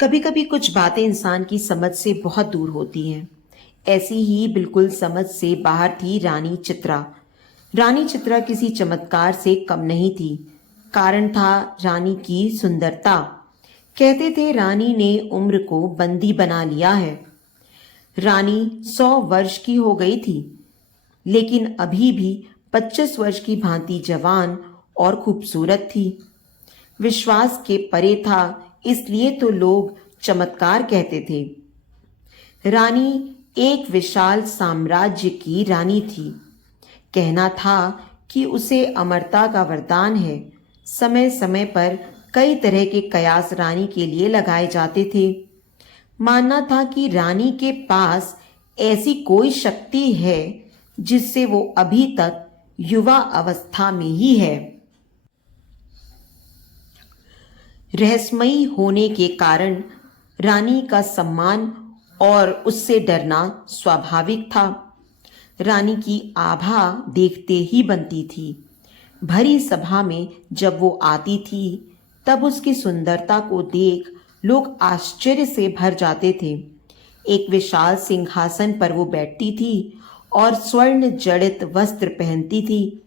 कभी कभी कुछ बातें इंसान की समझ से बहुत दूर होती हैं। ऐसी ही बिल्कुल समझ से बाहर थी रानी चित्रा। रानी चित्रा किसी चमत्कार से कम नहीं थी। कारण था रानी की सुंदरता। कहते थे रानी ने उम्र को बंदी बना लिया है। रानी 100 वर्ष की हो गई थी, लेकिन अभी भी 25 वर्ष की भांति जवान और खूबसूरत थी। विश्वास के परे था, इसलिए तो लोग चमत्कार कहते थे। रानी एक विशाल साम्राज्य की रानी थी। कहना था कि उसे अमरता का वरदान है। समय समय पर कई तरह के कयास रानी के लिए लगाए जाते थे। मानना था कि रानी के पास ऐसी कोई शक्ति है जिससे वो अभी तक युवा अवस्था में ही है। रहस्यमयी होने के कारण रानी का सम्मान और उससे डरना स्वाभाविक था। रानी की आभा देखते ही बनती थी। भरी सभा में जब वो आती थी, तब उसकी सुंदरता को देख लोग आश्चर्य से भर जाते थे। एक विशाल सिंहासन पर वो बैठती थी और स्वर्ण जड़ित वस्त्र पहनती थी।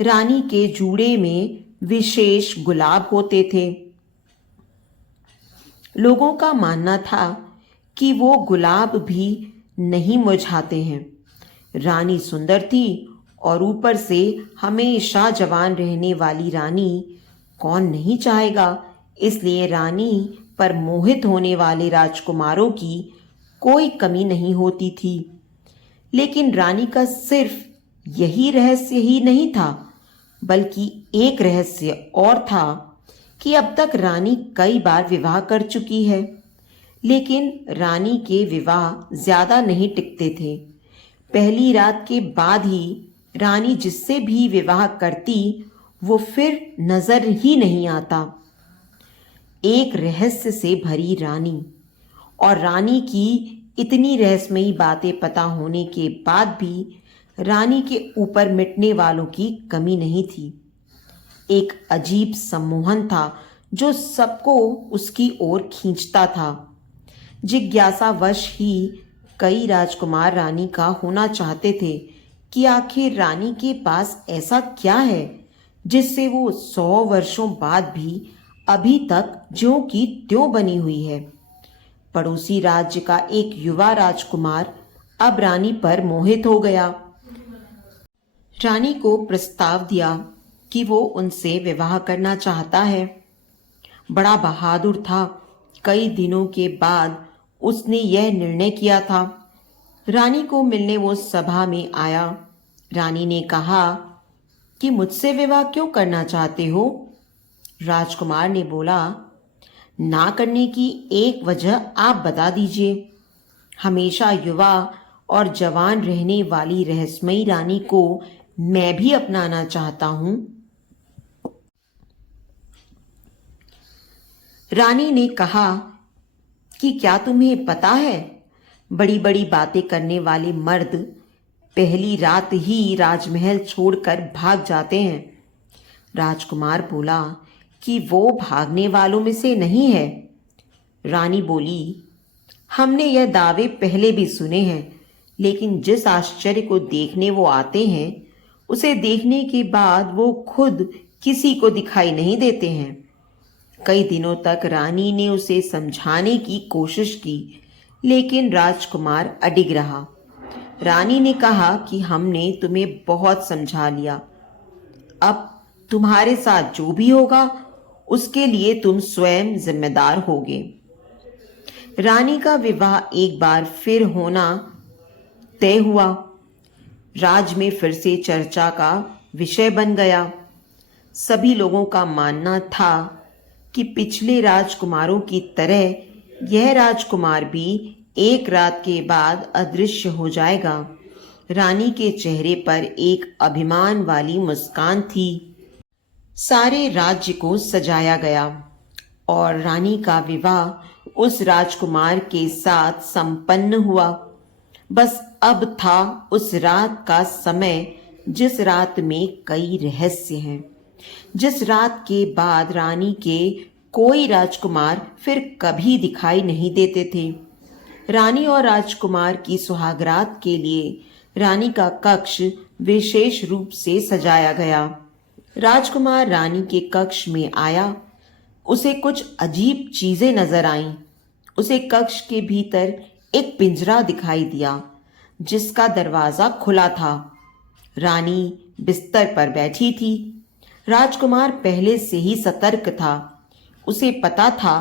रानी के जूड़े में विशेष गुलाब होते थे। लोगों का मानना था कि वो गुलाब भी नहीं मुरझाते हैं। रानी सुंदर थी और ऊपर से हमेशा जवान रहने वाली रानी कौन नहीं चाहेगा। इसलिए रानी पर मोहित होने वाले राजकुमारों की कोई कमी नहीं होती थी। लेकिन रानी का सिर्फ यही रहस्य ही नहीं था, बल्कि एक रहस्य और था कि अब तक रानी कई बार विवाह कर चुकी है, लेकिन रानी के विवाह ज्यादा नहीं टिकते थे। पहली रात के बाद ही रानी जिससे भी विवाह करती, वो फिर नजर ही नहीं आता। एक रहस्य से भरी रानी, और रानी की इतनी रहस्यमयी बातें पता होने के बाद भी रानी के ऊपर मिटने वालों की कमी नहीं थी। एक अजीब सम्मोहन था जो सबको उसकी ओर खींचता था। जिज्ञासावश ही कई राजकुमार रानी का होना चाहते थे कि आखिर रानी के पास ऐसा क्या है जिससे वो 100 वर्षों बाद भी अभी तक ज्यों की त्यों बनी हुई है। पड़ोसी राज्य का एक युवा राजकुमार अब रानी पर मोहित हो गया। रानी को प्रस्ताव दिया कि वो उनसे विवाह करना चाहता है। बड़ा बहादुर था। कई दिनों के बाद उसने यह निर्णय किया था। रानी को मिलने वो सभा में आया। रानी ने कहा कि मुझसे विवाह क्यों करना चाहते हो? राजकुमार ने बोला, ना करने की एक वजह आप बता दीजिए। हमेशा युवा और जवान रहने वाली रहस्यमयी रानी को मैं भी अपनाना चाहता हूं। रानी ने कहा कि क्या तुम्हें पता है, बड़ी बड़ी बातें करने वाले मर्द पहली रात ही राजमहल छोड़कर भाग जाते हैं। राजकुमार बोला कि वो भागने वालों में से नहीं है। रानी बोली, हमने यह दावे पहले भी सुने हैं, लेकिन जिस आश्चर्य को देखने वो आते हैं, उसे देखने के बाद वो खुद किसी को दिखाई नहीं देते हैं। कई दिनों तक रानी ने उसे समझाने की कोशिश की, लेकिन राजकुमार अडिग रहा। रानी ने कहा कि हमने तुम्हें बहुत समझा लिया। अब तुम्हारे साथ जो भी होगा उसके लिए तुम स्वयं जिम्मेदार होगे। रानी का विवाह एक बार फिर होना तय हुआ। राज में फिर से चर्चा का विषय बन गया। सभी लोगों का मानना था कि पिछले राजकुमारों की तरह यह राजकुमार भी एक रात के बाद अदृश्य हो जाएगा। रानी के चेहरे पर एक अभिमान वाली मुस्कान थी। सारे राज्य को सजाया गया और रानी का विवाह उस राजकुमार के साथ संपन्न हुआ। बस अब था उस रात का समय, जिस रात में कई रहस्य हैं, जिस रात के बाद रानी के कोई राजकुमार फिर कभी दिखाई नहीं देते थे। रानी और राजकुमार की सुहागरात के लिए रानी का कक्ष विशेष रूप से सजाया गया। राजकुमार रानी के कक्ष में आया। उसे कुछ अजीब चीजें नजर आईं। उसे कक्ष के भीतर एक पिंजरा दिखाई दिया जिसका दरवाजा खुला था। रानी बिस्तर पर बैठी थी। राजकुमार पहले से ही सतर्क था। उसे पता था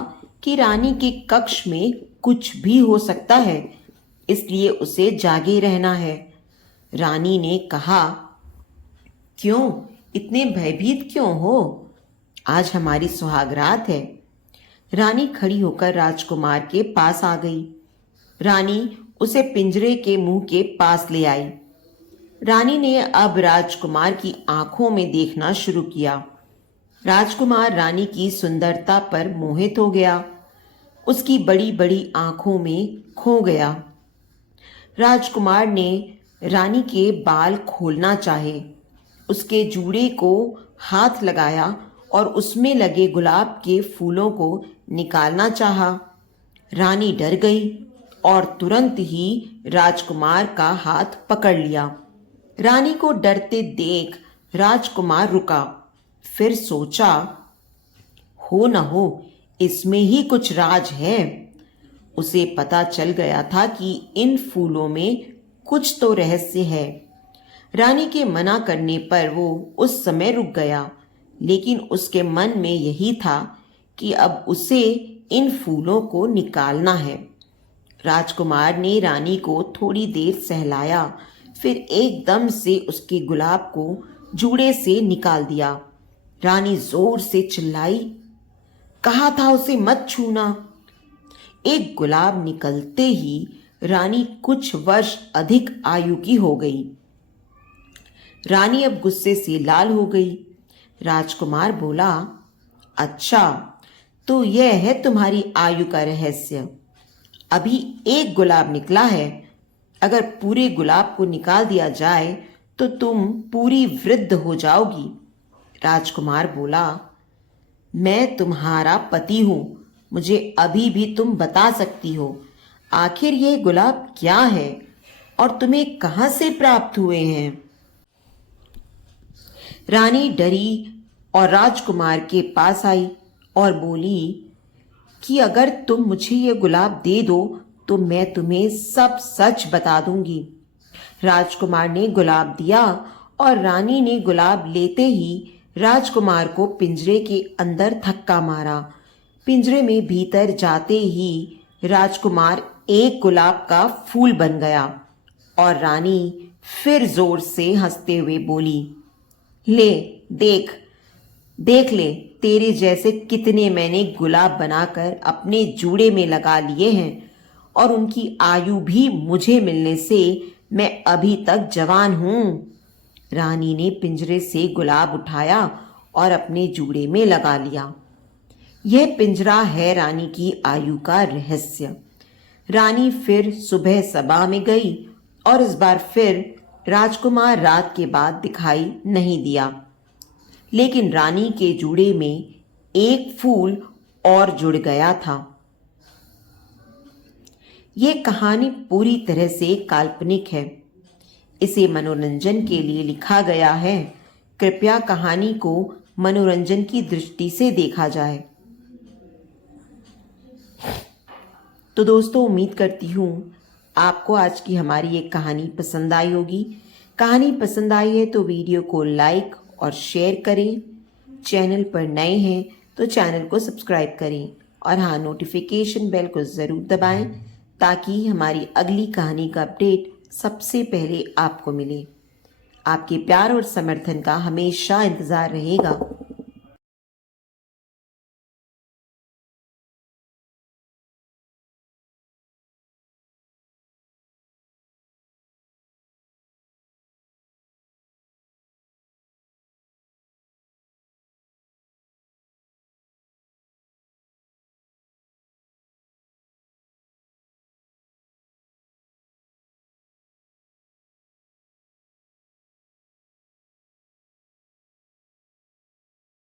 कि रानी के कक्ष में कुछ भी हो सकता है, इसलिए उसे जागे रहना है। रानी ने कहा, क्यों इतने भयभीत क्यों हो? आज हमारी सुहागरात है। रानी खड़ी होकर राजकुमार के पास आ गई। रानी उसे पिंजरे के मुंह के पास ले आई। रानी ने अब राजकुमार की आंखों में देखना शुरू किया। राजकुमार रानी की सुंदरता पर मोहित हो गया। उसकी बड़ी बड़ी आंखों में खो गया। राजकुमार ने रानी के बाल खोलना चाहे, उसके जूड़े को हाथ लगाया और उसमें लगे गुलाब के फूलों को निकालना चाहा। रानी डर गई और तुरंत ही राजकुमार का हाथ पकड़ लिया। रानी को डरते देख राजकुमार रुका। फिर सोचा, हो न हो इसमें ही कुछ राज है। उसे पता चल गया था कि इन फूलों में कुछ तो रहस्य है। रानी के मना करने पर वो उस समय रुक गया, लेकिन उसके मन में यही था कि अब उसे इन फूलों को निकालना है। राजकुमार ने रानी को थोड़ी देर सहलाया, फिर एकदम से उसके गुलाब को जूड़े से निकाल दिया। रानी जोर से चिल्लाई, कहा था उसे मत छूना। एक गुलाब निकलते ही रानी कुछ वर्ष अधिक आयु की हो गई। रानी अब गुस्से से लाल हो गई। राजकुमार बोला, अच्छा तो यह है तुम्हारी आयु का रहस्य। अभी एक गुलाब निकला है, अगर पूरे गुलाब को निकाल दिया जाए तो तुम पूरी वृद्ध हो जाओगी। राजकुमार बोला, मैं तुम्हारा पति हूं, मुझे अभी भी तुम बता सकती हो आखिर ये गुलाब क्या है और तुम्हें कहां से प्राप्त हुए हैं। रानी डरी और राजकुमार के पास आई और बोली कि अगर तुम मुझे ये गुलाब दे दो तो मैं तुम्हें सब सच बता दूंगी। राजकुमार ने गुलाब दिया और रानी ने गुलाब लेते ही राजकुमार को पिंजरे के अंदर धक्का मारा। पिंजरे में भीतर जाते ही राजकुमार एक गुलाब का फूल बन गया और रानी फिर जोर से हंसते हुए बोली, ले देख देख ले, तेरे जैसे कितने मैंने गुलाब बनाकर अपने जूड़े में लगा लिए हैं और उनकी आयु भी मुझे मिलने से मैं अभी तक जवान हूं। रानी ने पिंजरे से गुलाब उठाया और अपने जूड़े में लगा लिया। यह पिंजरा है रानी की आयु का रहस्य। रानी फिर सुबह सभा में गई और इस बार फिर राजकुमार रात के बाद दिखाई नहीं दिया, लेकिन रानी के जूड़े में एक फूल और जुड़ गया था। यह कहानी पूरी तरह से काल्पनिक है। इसे मनोरंजन के लिए लिखा गया है। कृपया कहानी को मनोरंजन की दृष्टि से देखा जाए। तो दोस्तों, उम्मीद करती हूँ आपको आज की हमारी ये कहानी पसंद आई होगी। कहानी पसंद आई है तो वीडियो को लाइक और शेयर करें। चैनल पर नए हैं तो चैनल को सब्सक्राइब करें और हाँ, नोटिफिकेशन बेल को ज़रूर दबाएं ताकि हमारी अगली कहानी का अपडेट सबसे पहले आपको मिले। आपके प्यार और समर्थन का हमेशा इंतज़ार रहेगा।